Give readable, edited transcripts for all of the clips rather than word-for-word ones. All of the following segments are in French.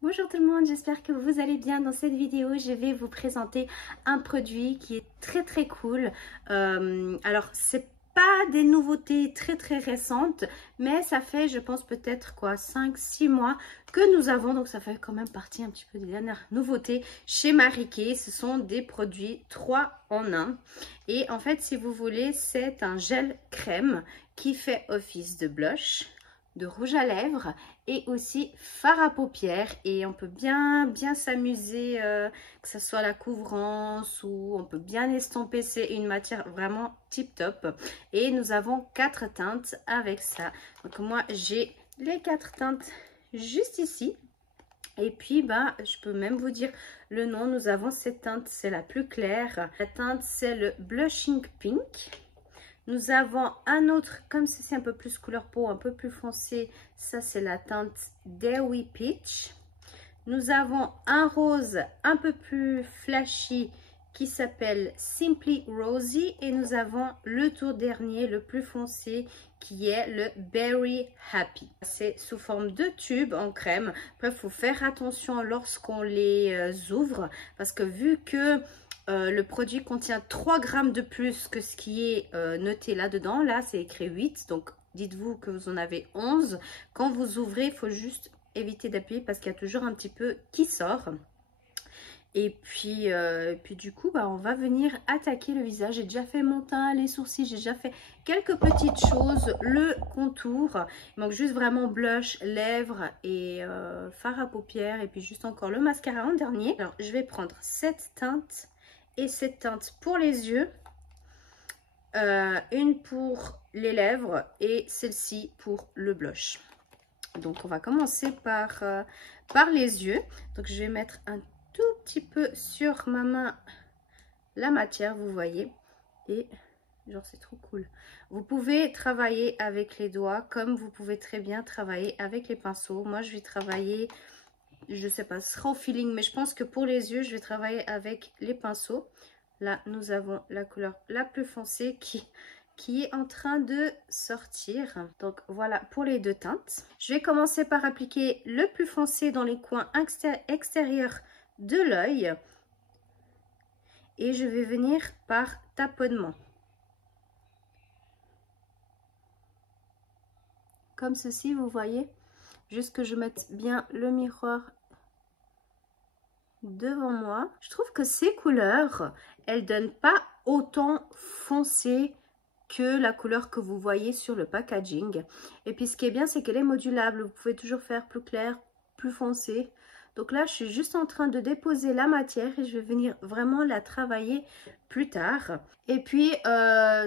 Bonjour tout le monde, j'espère que vous allez bien. Dans cette vidéo, je vais vous présenter un produit qui est très cool. Alors, c'est pas des nouveautés très récentes, mais ça fait, je pense, peut-être quoi, 5-6 mois que nous avons. Donc, ça fait quand même partie un petit peu des dernières nouveautés chez Marie Kay. Ce sont des produits 3 en 1. Et en fait, si vous voulez, c'est un gel crème qui fait office de blush, de rouge à lèvres et aussi fard à paupières, et on peut bien s'amuser, que ce soit la couvrance ou on peut bien estomper. C'est une matière vraiment tip top et nous avons 4 teintes avec ça. Donc moi j'ai les 4 teintes juste ici. Et puis, bah, je peux même vous dire le nom. Nous avons cette teinte, c'est la plus claire. La teinte, c'est le Blushing Pink. Nous avons un autre, comme ceci, un peu plus couleur peau, un peu plus foncé. Ça, c'est la teinte Dewy Peach. Nous avons un rose un peu plus flashy qui s'appelle Simply Rosy. Et nous avons le tout dernier, le plus foncé, qui est le Berry Happy. C'est sous forme de tube en crème. Après, il faut faire attention lorsqu'on les ouvre, parce que vu que le produit contient 3 grammes de plus que ce qui est noté là-dedans. Là, c'est écrit 8. Donc, dites-vous que vous en avez 11. Quand vous ouvrez, il faut juste éviter d'appuyer parce qu'il y a toujours un petit peu qui sort. Et puis du coup, bah, on va venir attaquer le visage. J'ai déjà fait mon teint, les sourcils. J'ai déjà fait quelques petites choses. Le contour. Il manque juste vraiment blush, lèvres et fard à paupières. Et puis juste encore le mascara en dernier. Alors, je vais prendre cette teinte. Et cette teinte pour les yeux, une pour les lèvres et celle-ci pour le blush. Donc on va commencer par les yeux. Donc je vais mettre un tout petit peu sur ma main la matière, vous voyez. Et genre c'est trop cool. Vous pouvez travailler avec les doigts comme vous pouvez très bien travailler avec les pinceaux. Moi je vais travailler, je sais pas, ce sera au feeling, mais je pense que pour les yeux je vais travailler avec les pinceaux. Là, nous avons la couleur la plus foncée qui est en train de sortir. Donc, voilà pour les deux teintes. Je vais commencer par appliquer le plus foncé dans les coins extérieurs de l'œil. Et je vais venir par taponnement. Comme ceci, vous voyez. Juste que je mette bien le miroir devant moi. Je trouve que ces couleurs, elles donnent pas autant foncé que la couleur que vous voyez sur le packaging. Et puis ce qui est bien, c'est qu'elle est modulable. Vous pouvez toujours faire plus clair, plus foncé. Donc là, je suis juste en train de déposer la matière et je vais venir vraiment la travailler plus tard. Et puis,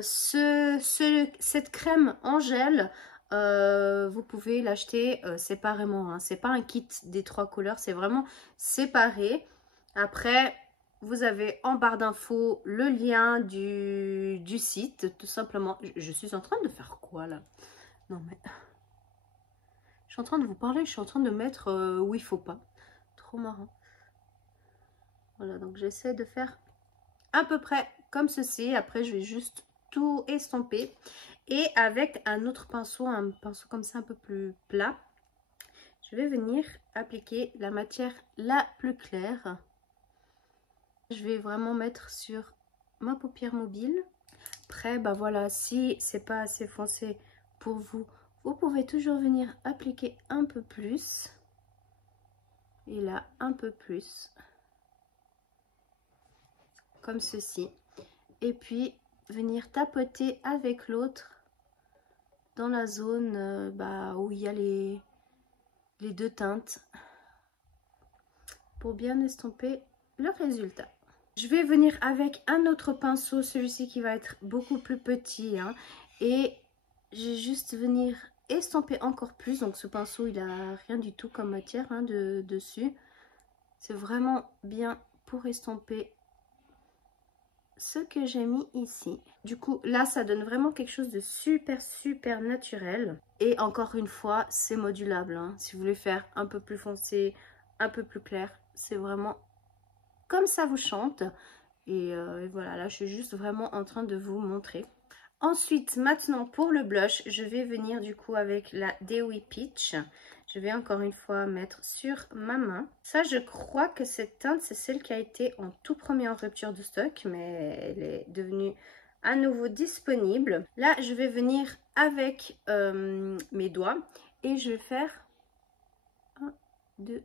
cette crème en gel, vous pouvez l'acheter séparément. Hein. C'est pas un kit des 3 couleurs, c'est vraiment séparé. Après, vous avez en barre d'infos le lien du site, tout simplement. Je suis en train de faire quoi là? Non mais... Je suis en train de vous parler, je suis en train de mettre où il faut pas. Trop marrant. Voilà, donc j'essaie de faire à peu près comme ceci. Après, je vais juste tout estomper. Et avec un autre pinceau, un pinceau comme ça un peu plus plat, je vais venir appliquer la matière la plus claire. Je vais vraiment mettre sur ma paupière mobile. Après, bah voilà, si c'est pas assez foncé pour vous, vous pouvez toujours venir appliquer un peu plus. Et là, un peu plus. Comme ceci. Et puis, venir tapoter avec l'autre dans la zone où il y a les deux teintes pour bien estomper le résultat. Je vais venir avec un autre pinceau, celui-ci qui va être beaucoup plus petit. Hein, et je vais juste venir estomper encore plus. Donc ce pinceau, il a rien du tout comme matière hein, dessus. C'est vraiment bien pour estomper ce que j'ai mis ici. Du coup, là, ça donne vraiment quelque chose de super naturel. Et encore une fois, c'est modulable. Hein. Si vous voulez faire un peu plus foncé, un peu plus clair, c'est vraiment comme ça vous chante. Et voilà, là, je suis juste vraiment en train de vous montrer. Ensuite, maintenant, pour le blush, je vais venir du coup avec la Dewy Peach. Je vais encore une fois mettre sur ma main. Ça, je crois que cette teinte, c'est celle qui a été en tout premier en rupture de stock, mais elle est devenue à nouveau disponible. Là, je vais venir avec mes doigts et je vais faire 1, 2,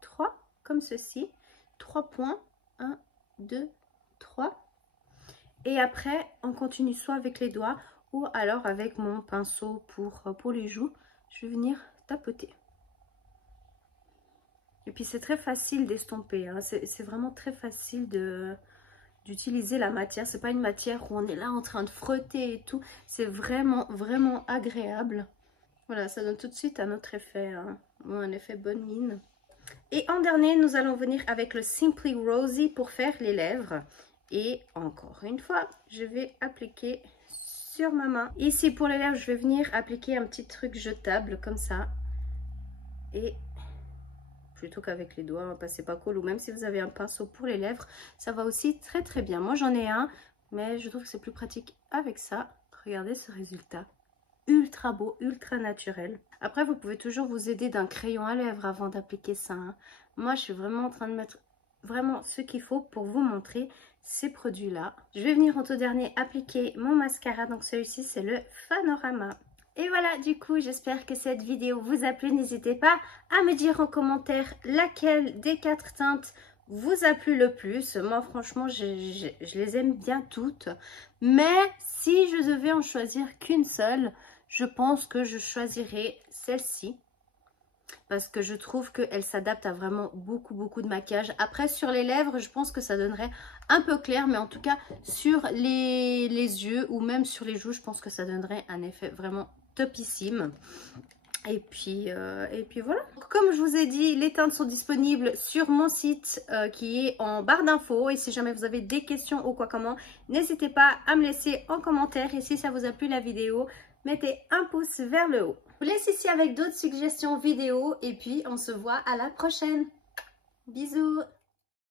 3, comme ceci. 3 points. 1, 2, 3. Et après, on continue soit avec les doigts ou alors avec mon pinceau pour les joues. Je vais venir tapoter. Et puis c'est très facile d'estomper, hein. C'est vraiment très facile d'utiliser la matière. C'est pas une matière où on est là en train de frotter et tout. C'est vraiment, vraiment agréable. Voilà, ça donne tout de suite un autre effet, hein. Un effet bonne mine. Et en dernier, nous allons venir avec le Simply Rosy pour faire les lèvres. Et encore une fois, je vais appliquer sur ma main. Ici pour les lèvres, je vais venir appliquer un petit truc jetable comme ça. Et plutôt qu'avec les doigts, c'est pas cool. Ou même si vous avez un pinceau pour les lèvres, ça va aussi très très bien. Moi j'en ai un, mais je trouve que c'est plus pratique avec ça. Regardez ce résultat. Ultra beau, ultra naturel. Après, vous pouvez toujours vous aider d'un crayon à lèvres avant d'appliquer ça, hein. Moi, je suis vraiment en train de mettre vraiment ce qu'il faut pour vous montrer ces produits-là. Je vais venir en tout dernier appliquer mon mascara. Donc celui-ci, c'est le Fanorama. Et voilà, du coup, j'espère que cette vidéo vous a plu. N'hésitez pas à me dire en commentaire laquelle des 4 teintes vous a plu le plus. Moi, franchement, je les aime bien toutes. Mais si je devais en choisir qu'une seule, je pense que je choisirais celle-ci. Parce que je trouve qu'elle s'adapte à vraiment beaucoup de maquillage. Après, sur les lèvres, je pense que ça donnerait un peu clair. Mais en tout cas, sur les yeux ou même sur les joues, je pense que ça donnerait un effet vraiment topissime. Et puis voilà. Comme je vous ai dit, les teintes sont disponibles sur mon site qui est en barre d'infos. Et si jamais vous avez des questions ou quoi comment, n'hésitez pas à me laisser en commentaire. Et si ça vous a plu la vidéo, mettez un pouce vers le haut. Je vous laisse ici avec d'autres suggestions vidéo. Et puis on se voit à la prochaine. Bisous.